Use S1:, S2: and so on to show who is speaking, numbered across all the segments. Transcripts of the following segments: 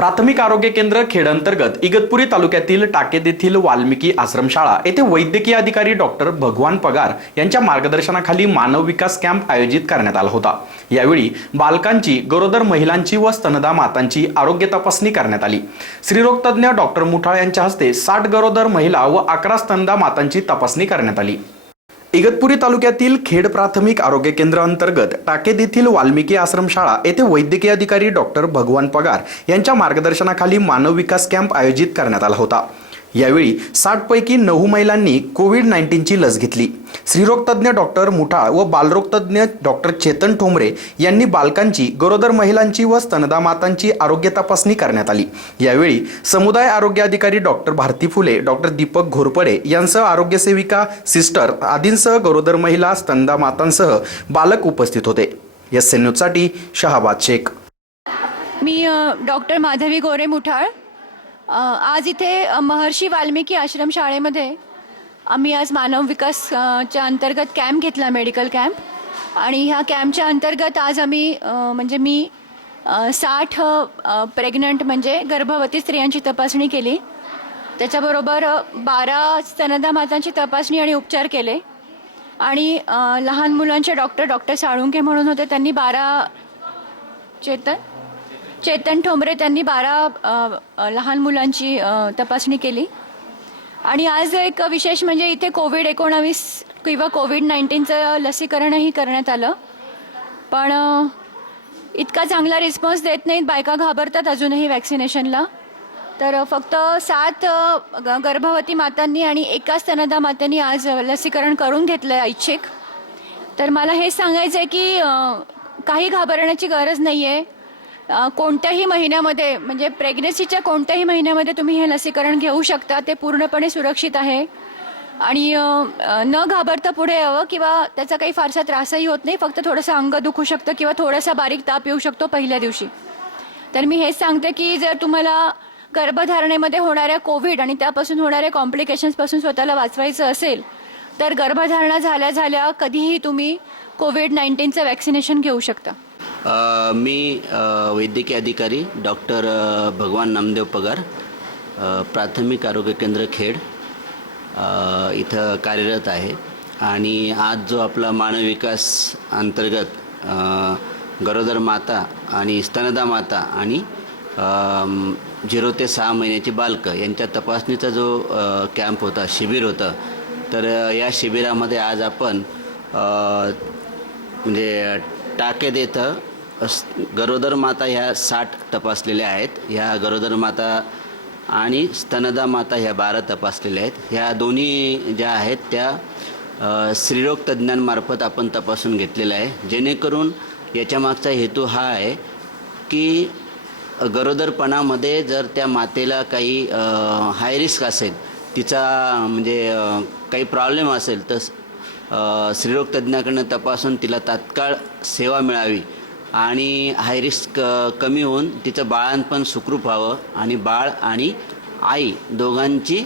S1: प्राथमिक आरोग्य केंद्र खेड अंतर्गत इगतपुरी तालुक्यातील टाकेद येथील वाल्मिकी आश्रमशाळा येथे वैद्यकीय अधिकारी डॉक्टर भगवान पगार यांच्या मार्गदर्शनाखाली मानव विकास कॅम्प आयोजित करण्यात आला होता. यावेळी बालकांची गरोदर महिलांची व स्तनदा मातांची आरोग्य तपासणी करण्यात आली. स्त्रीरोग तज्ज्ञ डॉक्टर मुठाळ यांच्या हस्ते साठ गरोदर महिला व अकरा स्तनदा मातांची तपासणी करण्यात आली. इगतपुरी तालुक्यातील खेड प्राथमिक आरोग्य केंद्र अंतर्गत टाकेद येथील वाल्मिकी आश्रमशाळा येथे वैद्यकीय अधिकारी डॉक्टर भगवान पगार यांच्या मार्गदर्शनाखाली मानव विकास कॅम्प आयोजित करण्यात आला होता. यावेळी साठपैकी नऊ महिलांनी कोविड नाईन्टीनची लस घेतली. स्त्रीरोगतज्ञ डॉक्टर मुठाळ व बालरोगतज्ञ डॉक्टर चेतन ठोंबरे यांनी बालकांची गरोदर महिलांची व स्तनदा मातांची आरोग्य तपासणी करण्यात आली. यावेळी समुदाय आरोग्य अधिकारी डॉक्टर भारती फुले डॉक्टर दीपक घोरपडे यांसह आरोग्यसेविका सिस्टर आदींसह गरोदर महिला स्तनदा मातांसह बालक उपस्थित होते. एस एन न्यूजसाठी शहाबाद शेख.
S2: मी डॉक्टर माधवी गोरे मुठाळ. आज इथे महर्षी वाल्मिकी आश्रम शाळेमध्ये आम्ही आज मानव विकास च्या अंतर्गत कॅम्प घेतला मेडिकल कॅम्प आणि ह्या कॅम्पच्या अंतर्गत आज आम्ही म्हणजे मी साठ प्रेग्नंट म्हणजे गर्भवती स्त्रियांची तपासणी केली. त्याच्याबरोबर बारा स्तनदा मातांची तपासणी आणि उपचार केले. आणि लहान मुलांचे डॉक्टर डॉक्टर साळुंके म्हणून होते. त्यांनी बारा चेतन चेतन ठोंबरे त्यांनी बारा लहान मुलांची तपासणी केली. आणि आज एक विशेष म्हणजे इथे कोविड एकोणावीस किंवा कोविड नाईन्टीनचं लसीकरणही करण्यात आलं. पण इतका चांगला रिस्पॉन्स देत नाहीत बायका घाबरतात अजूनही वॅक्सिनेशनला तर फक्त सात ग- गर्भवती मातांनी आणि एका स्तनदा मातांनी आज लसीकरण करून घेतलं आहे ऐच्छिक. तर मला हे सांगायचं आहे की काही घाबरण्याची गरज नाही आहे कोणत्याही महिन्यामध्ये म्हणजे प्रेग्नन्सीच्या कोणत्याही महिन्यामध्ये तुम्ही हे लसीकरण घेऊ शकता ते पूर्णपणे सुरक्षित आहे. आणि न घाबरता पुढे यावं किंवा त्याचा काही फारसा त्रासही होत नाही फक्त थोडंसं अंग दुखू शकतं किंवा थोडासा बारीक ताप येऊ शकतो पहिल्या दिवशी. तर मी हेच सांगते की जर तुम्हाला गर्भधारणेमध्ये होणाऱ्या कोविड आणि त्यापासून होणाऱ्या कॉम्प्लिकेशन्सपासून स्वतःला वाचवायचं असेल तर गर्भधारणा झाल्या झाल्या कधीही तुम्ही कोविड नाईन्टीनचं वॅक्सिनेशन घेऊ शकता.
S3: मी वैद्यकीय अधिकारी डॉक्टर भगवान नामदेव पगार प्राथमिक आरोग्य केंद्र खेड इथं कार्यरत आहे. आणि आज जो आपला मानव विकास अंतर्गत गरोदर माता आणि स्तनदा माता आणि झिरो ते सहा महिन्याची बालकं यांच्या तपासणीचा जो कॅम्प होता शिबिर होतं तर या शिबिरामध्ये आज आपण म्हणजे टाके देतं गरोदर माता ह्या साठ तपासलेल्या आहेत. ह्या गरोदर माता आणि स्तनदा माता ह्या बारा तपासलेल्या आहेत. ह्या दोन्ही ज्या आहेत त्या स्त्रीरोग तज्ज्ञांमार्फत आपण तपासून घेतलेल्या आहे. जेणेकरून याच्यामागचा हेतू हा आहे की गरोदरपणामध्ये जर त्या मातेला काही हाय रिस्क असेल तिचा म्हणजे काही प्रॉब्लेम असेल तर अ, स्त्रीरोग तज्ज्ञाकडनं तपासून तिला तात्काळ सेवा मिळावी. आणि हाय रिस्क कमी होऊन तिचं बाळांपण सुखरूप व्हावं आणि बाळ आणि आई दोघांची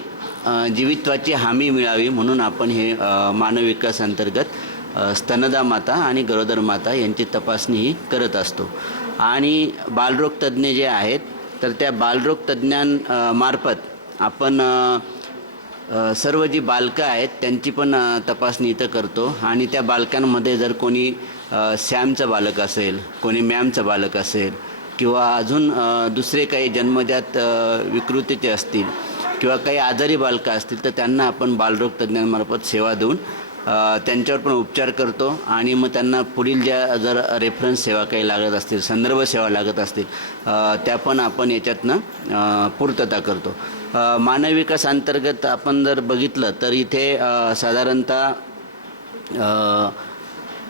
S3: जीवित्वाची हमी मिळावी म्हणून आपण हे मानव विकास अंतर्गत स्तनदा माता आणि गरोदर माता यांची तपासणी ही करत असतो. आणि बालरोग तज्ज्ञ जे आहेत तर त्या बालरोग तज्ज्ञांमार्फत आपण सर्व जी बालकं आहेत त्यांची पण तपासणी इथं करतो. आणि त्या बालकांमध्ये जर कोणी सॅमचं बालक असेल कोणी मॅमचं बालक असेल किंवा अजून दुसरे काही जन्मजात विकृतीचे असतील किंवा काही आजारी बालकं असतील तर त्यांना आपण बालरोग तज्ज्ञांमार्फत सेवा देऊन त्यांच्यावर पण उपचार करतो आणि मग त्यांना पुढील ज्या जर रेफरन्स सेवा काही लागत असतील संदर्भ सेवा लागत असतील त्या पण आपण याच्यातनं पूर्तता करतो. मानव विकास अंतर्गत आपण जर बघितलं तर इथे साधारणतः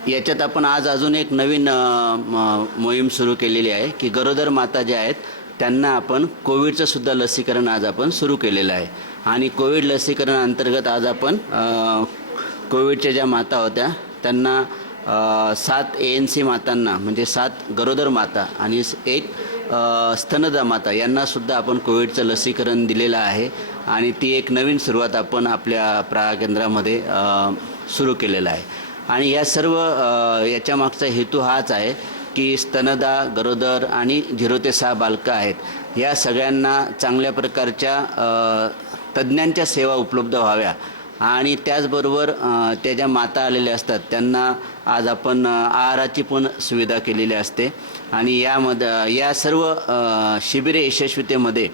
S3: याच्यात आपण आज अजून एक नवीन म- मोहीम सुरू केलेली आहे की गरोदर माता ज्या आहेत त्यांना आपण कोविडचं सुद्धा लसीकरण आज आपण सुरू केलेलं आहे. आणि कोविड लसीकरण अंतर्गत आज आपण कोविडच्या ज्या माता होत्या त्यांना सात ए एन सी मातांना म्हणजे सात गरोदर माता आणि एक स्तनदा माता यांनासुद्धा आपण कोविडचं लसीकरण दिलेलं आहे आणि ती एक नवीन सुरुवात आपण आपल्या प्रा केंद्रामध्ये सुरू केलेलं आहे. आणि या सर्व याच्यामागचा याच्या मागचा हेतू हाच आहे की स्तनदा गरोदर आणि झिरो ते सहा बालकं आहेत या सगळ्यांना चांगल्या प्रकारच्या तज्ज्ञांच्या सेवा उपलब्ध व्हाव्या. आणि त्याचबरोबर त्याच्या त्या ज्या माता आलेल्या असतात त्यांना आज आपण आहाराची पण सुविधा केलेली असते. आणि यामध्ये या सर्व शिबिरे यशस्वीतेमध्ये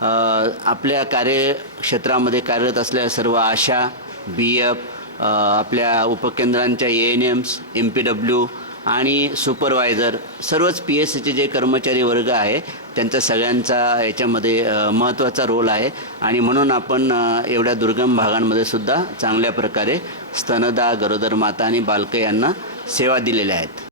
S3: आपल्या कार्यक्षेत्रामध्ये कार्यरत असलेल्या सर्व आशा बी एफ आपल्या उपकेंद्रांच्या A N Ms M P W आणि सुपरवायझर सर्वच पी एस सीचे जे कर्मचारी वर्ग आहे त्यांचा सगळ्यांचा याच्यामध्ये महत्त्वाचा रोल आहे. आणि म्हणून आपण एवढ्या दुर्गम भागांमध्ये सुद्धा चांगल्या प्रकारे स्तनदा गरोदर माता आणि बालकं यांना सेवा दिलेल्या आहेत.